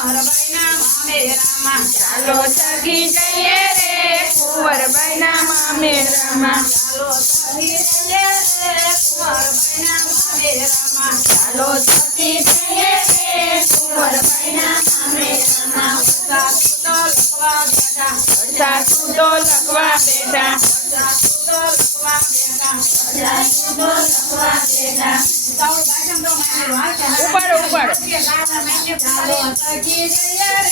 કુંવરબાઈના મામેરામાં ચાલો સખી જઈએ રે કુંવરબાઈના મામેરામાં ચાલો સખી જઈએ રે કુંવરબાઈના મામેરામાં ચાલો સખી જઈએ રે કુંવરબાઈના મામેરામાં સાસુ તો લખવા બેઠા સાસુ તો લખવા બેઠા સાસુ તો લખવા બેઠા સાસુ તો લખવા બેઠા સાઉ ભાષણ તો મારે વાંચે ઉપાડો ઉપાડો ચાલો સખી જઈએ રે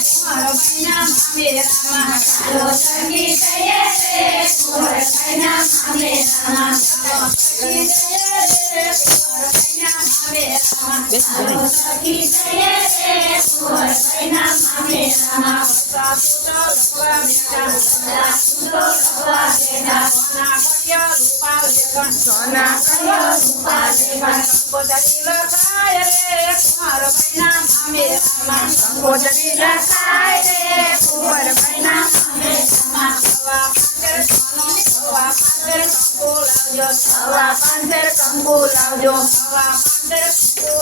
કુંવરબાઈના મામેરામાં ચાલો સખી જઈએ રે કુંવરબાઈના મામેરામાં ચાલો સખી જઈએ રે કુંવરબાઈના મામેરામાં ચાલો સખી જઈએ રે કુંવરબાઈના મામેરામાં સાસુ તો લખવા બેઠા સાસુ તો લખવા બેઠા સોના કર્યો રૂપાલ લેખન સોના કર્યો રૂપા લેખન કંકોત્રી લખાય રે કુંવરબાઈના મામેરામાં કંકોત્રી લખાય રે કુંવરબાઈના મામેરામાં સવા પાંચેર કંકુ લાવજો સવા પાંચેર કંકુ લાવજો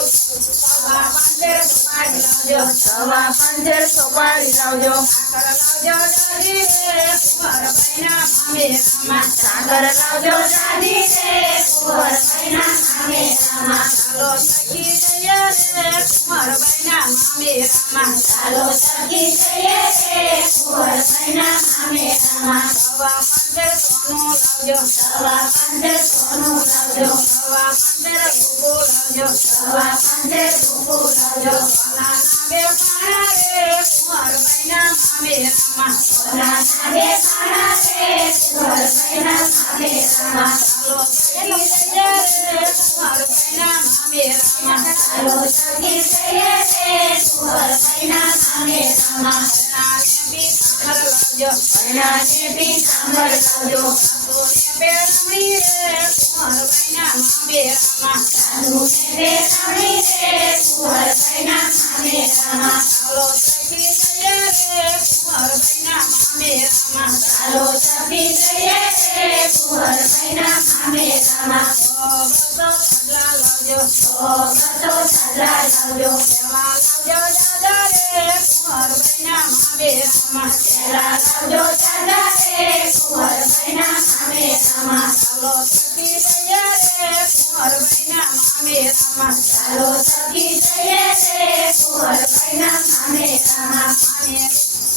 સવા પાંચેર સુપારી લાવજો સવા પાંચેર સોપારી લાવજો સાકર લાવજો દાદી રે કુંવરબાઈના મામેરામાં સાકર લાવજો દાદી રે કુંવરબાઈના મામેરામાં ચાલો સખી જઈએ રે કુંવરબાઈના મામેરામાં ચાલો સખી જઈએ રે કુંવરબાઈના મામેરામાં સવા પાંચેર સોનું લાવજો સવા પાંચેર સોનું લાવજો સવા પાંચેર રૂપો લાવજો સવા પાંચેર રૂપો લાવજો સોનાના બે પાણા રે કુંવરબાઈના મામેરામાં સોનાના બે પાણા રે કુંવરબાઈના મામેરામાં ચાલો સખી જઈએ રે કુંવરબાઈના મામેરામાં ચાલો સખી જઈએ રે કુંવરબાઈના મામેરામાં પરણાને બી સાંભળ લાવજો પરણાને બી સાંભળ લાવજો સાસુને બેરમણી રે કુંવરબાઈના મામેરામાં ચાલો સખી જઈએ રે કુંવરબાઈના મામેરામાં ચાલો સખી જઈએ રે કુંવરબાઈના મામેરામાં ચાલો સખી જઈએ રે કુંવરબાઈના મામેરામાં ઓ બસો સગડા લાવજો સેવા લાવજો સેવા લાવજો દાદા રે કુંવરબાઈના મામેરામાં સેવા લાવજો દાદા રે કુંવરબાઈના મામેરામાં ચાલો સખી જઈએ રે કુંવરબાઈના મામેરામાં ચાલો સખી જઈએ રે કુંવરબાઈના મામેરામાં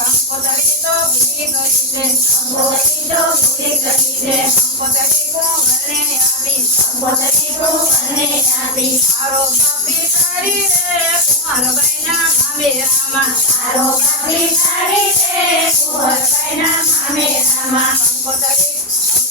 કંકોત્રી તો ભૂલી ગઈ છે કંકોત્રી તો ભૂલી ગઈ છે કંકોત્રી કુંવરને આપી કંકોત્રી કુંવરને આપી મારો બાપી તારી રે કુંવરબાઈના મામેરામાં તારો બાપી તારી રે કુંવરબાઈના મામેરામાં કંકોત્રી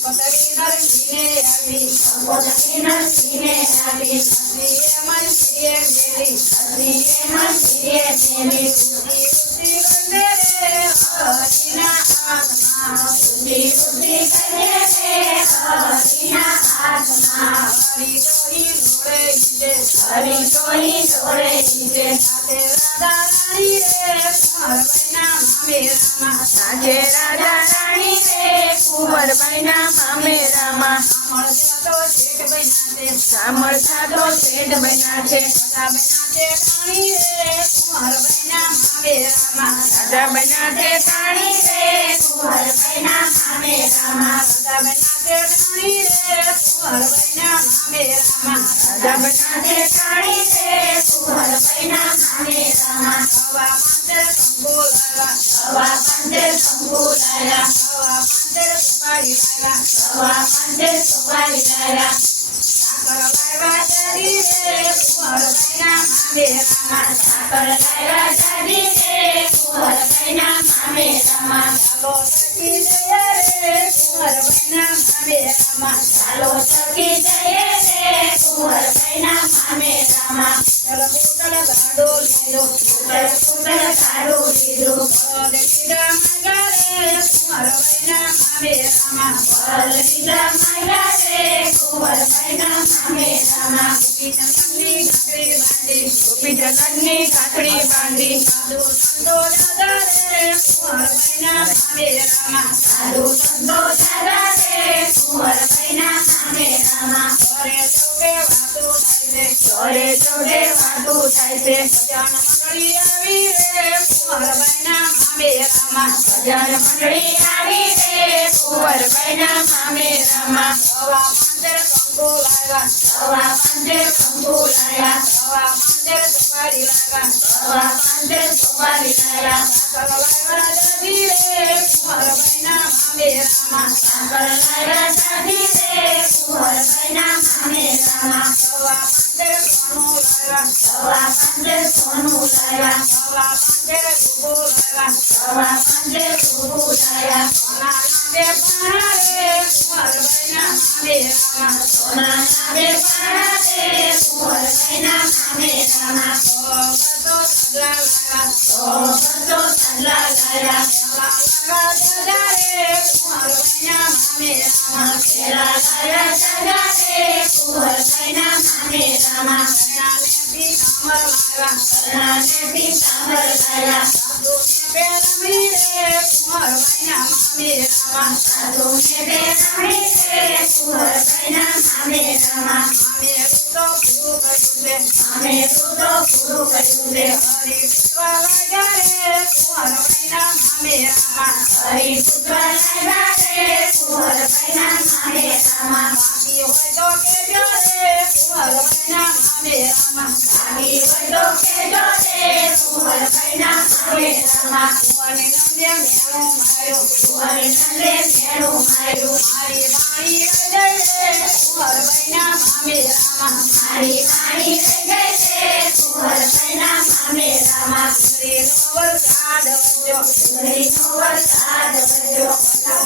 નરસિંહને આપી કંકોત્રી નરસિંહને આપી શ્રીએ મંત્રીએ મેલી શ્રીએ મંત્રીએ મેલી ઉઠી ગમે રે હરિના હાથમાં ઉઠી ઉઠી ગયે રે હરિના હાથમાં હરી તોહી જોડે છે હરી તોહી જોડે છે સાથે રાધા રાણી રે કુંવરબાઈના મામેરામાં સાજે રાજા રાણી રે કુંવરબાઈના મામેરામાં સાંભળતા તો શેઠ બન્યા છે સાંભળતા તો શેઠ બન્યા છે રાધા બન્યા છે રાણી રે કુંવરબાઈના મામેરામાં રાજા બન્યા છે રાણી રે કુંવરબાઈના મામેરામાં રાધા બન્યા છે રાણી રે કુંવરબાઈના મામેરામાં રાજા બન્યા છે રાણી રે કુંવરબાઈના મામેરામાં સવા પાંચેર કંકુ લાવ્યા સવા પાંચેર કંકુ લાયા સવા પાંચેર સુપારી લાવ્યા સવા પાંચેર સોપારી લાયા સાકર લાવ્યા જરી રે કુંવરબાઈના મામેરામાં સાકર લાયા જાડી રે કુંવરબાઈના મામેરામાં ચાલો સખી જઈએ રે કુંવરબાઈના મામેરામાં ચાલો સખી જઈએ રે કુંવરબાઈના મામેરામાં તલબુતલ ગાડો લીધો કુંવર કુંવર કાઢું લીધું પદ લીધા માંગા રે કુંવરબાઈના મામેરામાં વર લીધા માયા રે કુંવરબાઈના મામેરામાં ગોપીચંદનની ઘાઘરી બાંધી ગોપીચંદનની સાંકળી બાંધી સાધુ સંતો દાદા રે કુંવરબાઈના મામે રામા સાધુ સંતો દાદા રે કુંવરબાઈના મામે રામા ઘરે ચૌકે વાતો થાય છે ચોરે ચોરે વાતું થાય છે ભજન મંડળી આવી રે કુંવરબાઈના મામે રામા ભજન મંડળી આવી રે કુંવરબાઈના મામે રામા સવા મંદિર કંકુ લાવ્યા સવા પાંજે કંકુ લાયા સવા મંદિર સુપારી લાવ્યા સવા પાંજે સુપારી લાયા સાકર લાવ્યા દાદી રે કુંવરબાઈના મામે રામા સાંકળ લાયા દાદી રે કુંવરબાઈના મામે રામા સવા મંદિર સોનું લાવ્યા સવા પાંજે સોનું લાયા સવા મંદિર રૂપો લાવ્યા સવા પાંજે રૂપુ લાયા સોના નામે પાણા રે કુંવરબાઈના મામે રામા સોના નામે પાણા રે કુંવરબાઈના મામે રામા બધો સગલા લાવ્યા બધો સલ્લા લાયા લાવ્યા દાદા રે કુંવરબાઈના મામે રામા કેરા લાયા દાદા રે કુંવરબાઈના મામે રામા કરણાનેથી કામર લાવ્યા કરણાનેથી કામર લાયા સાધુને બેરમણી રે કુંવરબાઈના મામે રામા સાધુને બેરમણી રે કુંવરબાઈના મામે રામા મામે રૂતો પૂરું કર્યું છે મામે રૂતો પૂરું કર્યું છે હરિ પૂજવા લાગ્યા રે કુંવરબાઈના મામે રામા હરિ પૂજવા લાગ્યા રે કુંવરબાઈના મામે રામા બાકી હોય તો કેજો રે કુંવરબાઈના મામે રામા આવી વડો કેજો રે કુંવરબાઈના મામે રામા કુંવરની નંદે મેળું માર્યું કુંવરી નંદે મેળું માર્યું મારી વાણી રહી ગઈ રે કુંવરબાઈના મામે રામા મારી વાણી રહી ગઈ છે કુંવરબાઈના મામે રામા શ્રીનો વરસાદ વધ્યો ડુંગળીનો વરસાદ વધ્યો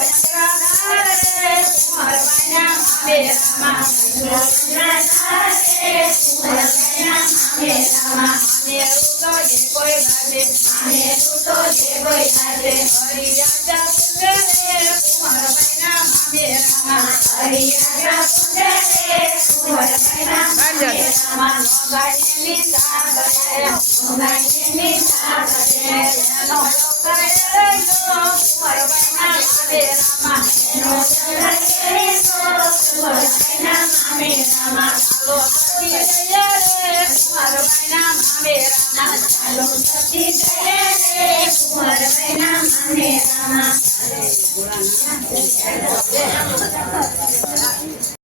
ચંદ્રધાર રે કુંવરબાઈના મામે રામા ચંદ્રધાર રે કુંવરબાઈના મામે રામા મામે રૂતો જે કોઈ ગાજે મામે રૂતો જે કોઈ ગાજે હરિયાજા પૂજે રે કુંવરબાઈના મામે રામા હરિયાજા પૂજે રે કુંવરબાઈના મામે રામા ગાયની નિંદા કરે ગાયને નિંદા કરે એનો કરે રે કુંવરબાઈના મામે રામા એનો ચરણ કેરે તો કુંવરબાઈના મામે રામા ચાલો સતી જઈએ રે કુંવરબાઈના મામે રામા ચાલો સતી જઈએ રે કુંવરબાઈના મામે રામા